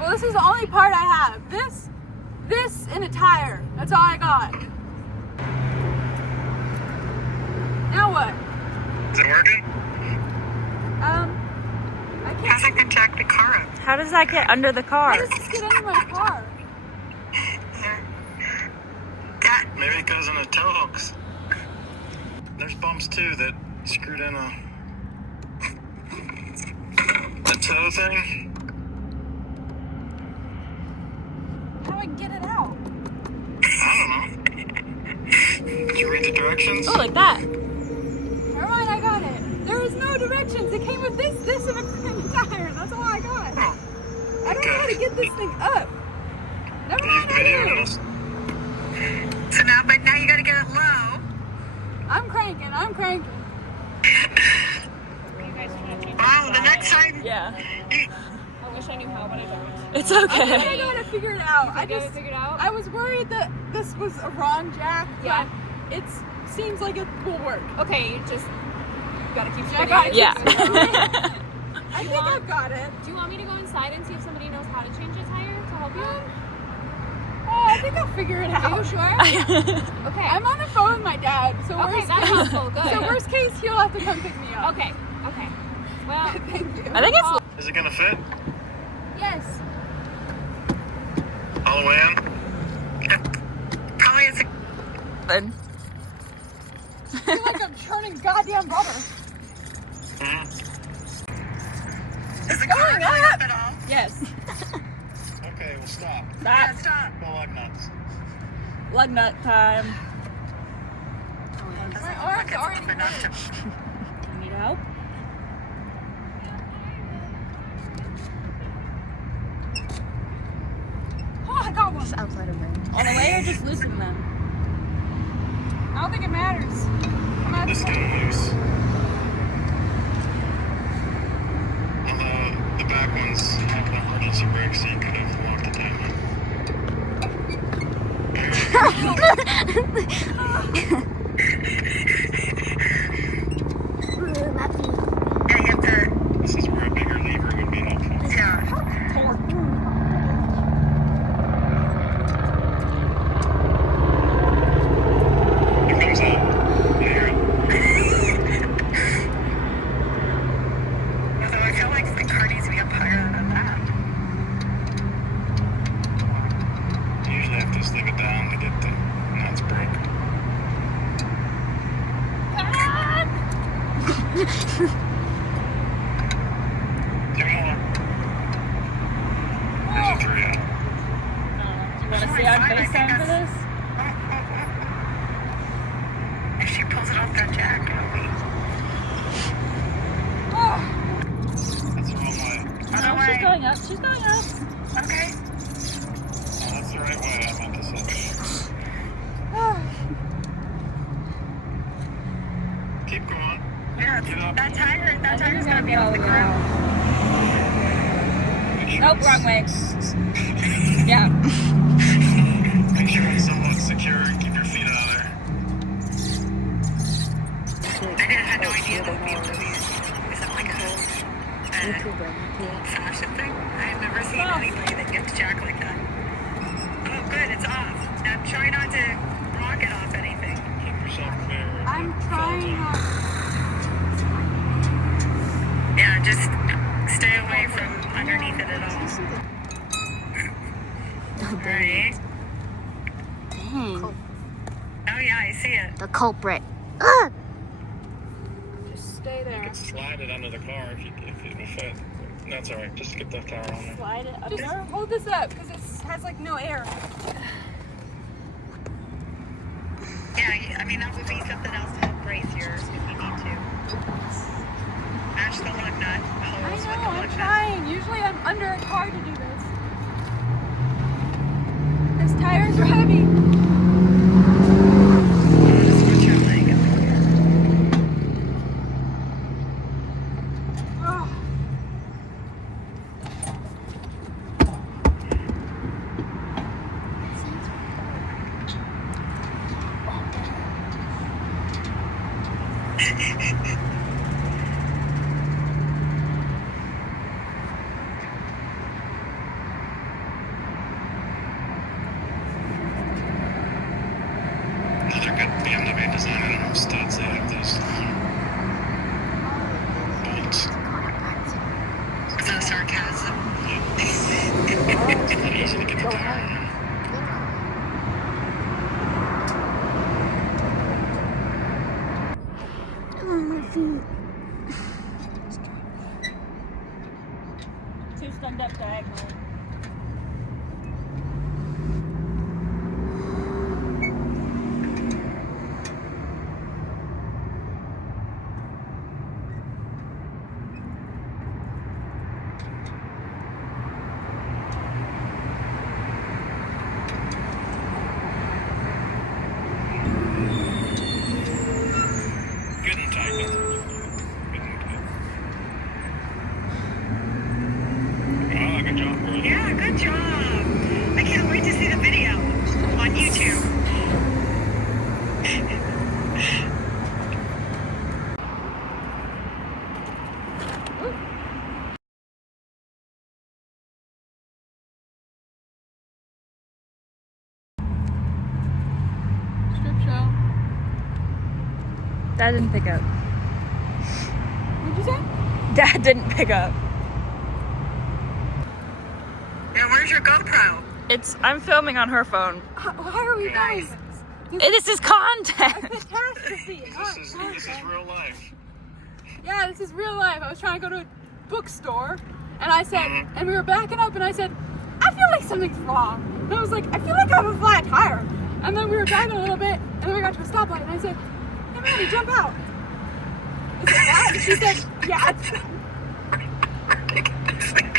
Well, this is the only part I have. This, and a tire. That's all I got. Now what? Is it working? I can't. How's it gonna jack the car up? How does that get under the car? How does this get under my car? That Maybe it goes in the tow hooks. There's bumps too that screwed in a tow thing. How do I get it out? I don't know. Did you read the directions? Oh, like that. Never mind, I got it. There is no directions. It came with this, and a tire. That's all I got. Oh, I don't know how to get this thing up. Never mind, I do. so now you gotta get it low. I'm cranking. Wow, the next time. Yeah. I wish I knew how, but I don't. It's I think I okay. got it figured out. I got it figured out. I was worried that this was a wrong jack, Yeah. but it seems like it will work. Okay, you just gotta keep I spinning got it. it. Yeah. I think I've got it. Do you want me to go inside and see if somebody knows how to change a tire to help you? Oh, I think I'll figure it out. Are you sure? Okay. I'm on the phone with my dad, so Okay, that's helpful. Good. so worst case, he'll have to come pick me up. Okay. Well, Thank you. I think it's Is it gonna fit Yes. all the way in? Probably it's a fun. I feel like I'm churning goddamn rubber. Mm-hmm. Is the car Going going up. up at all? Yes. Okay, we'll stop. Yeah, stop. No lug nuts. Lug nut time. Doesn't arms look like already it's enough to. You need help? Oh, I got one. Outside of range. On the way or just loosen them? I don't think it matters. I'm at This getting loose. Although the back ones have an emergency brake, so you could have locked it down. Yeah, you have to. This is where a bigger lever would be helpful. Yeah. It comes out. You hear it. Although I feel like the car needs to be up higher than that. You usually have to just leave it down to get the nuts broke. Two more. There's a three out. Do you want to see on FaceTime for this? If she pulls it off that jack, it'll be. That's the wrong way. Other No, way. she's going up. She's going up. Okay. No, that's the right way. I meant to say. Keep going. Yeah, Get up. that tire's gonna be all off the the way ground. Make sure Nope, it's- wrong way. Yeah. Make sure it's somewhat secure and keep your feet out of there. I had no idea that BMW is like a old-fashioned thing. I have never seen anybody that gets jack like that. Oh, good, it's off. Now try not to rock it off anything. Keep yourself clear. I'm trying not. Yeah, just stay away from underneath it at all. Right. Dang. Oh yeah, I see it. The culprit. Just stay You there. could slide it under the car if it will fit. That's alright. Just get the tire on there. Slide it up Just there. hold this up because it has like no air. Yeah, I mean that would be something else to help brace yours if you need to. Match the lug nut I holes with the know, I'm lug nut. trying. Usually I'm under a car to do this. These tires are heavy. Just put your leg up here. Oh. hard. Oh, my feet. Two stand up diagonal. Good and tight. Good and tight. Oh, good job, boys. Yeah, good job. I can't wait to see the video on YouTube. Strip show. Dad didn't pick up. What'd you say? Dad didn't pick up. Now, where's your GoPro? I'm filming on her phone. Why are we filming this? This is content. Catastrophe. This is real life. Yeah, this is real life. I was trying to go to a bookstore, and I said, and we were backing up, and I said, I feel like something's wrong. And I was like, I feel like I have a flat tire. And then we were driving a little bit, and then we got to a stoplight, and I said, hey, Maddie, jump out. Is it flat? And she said, yeah, it's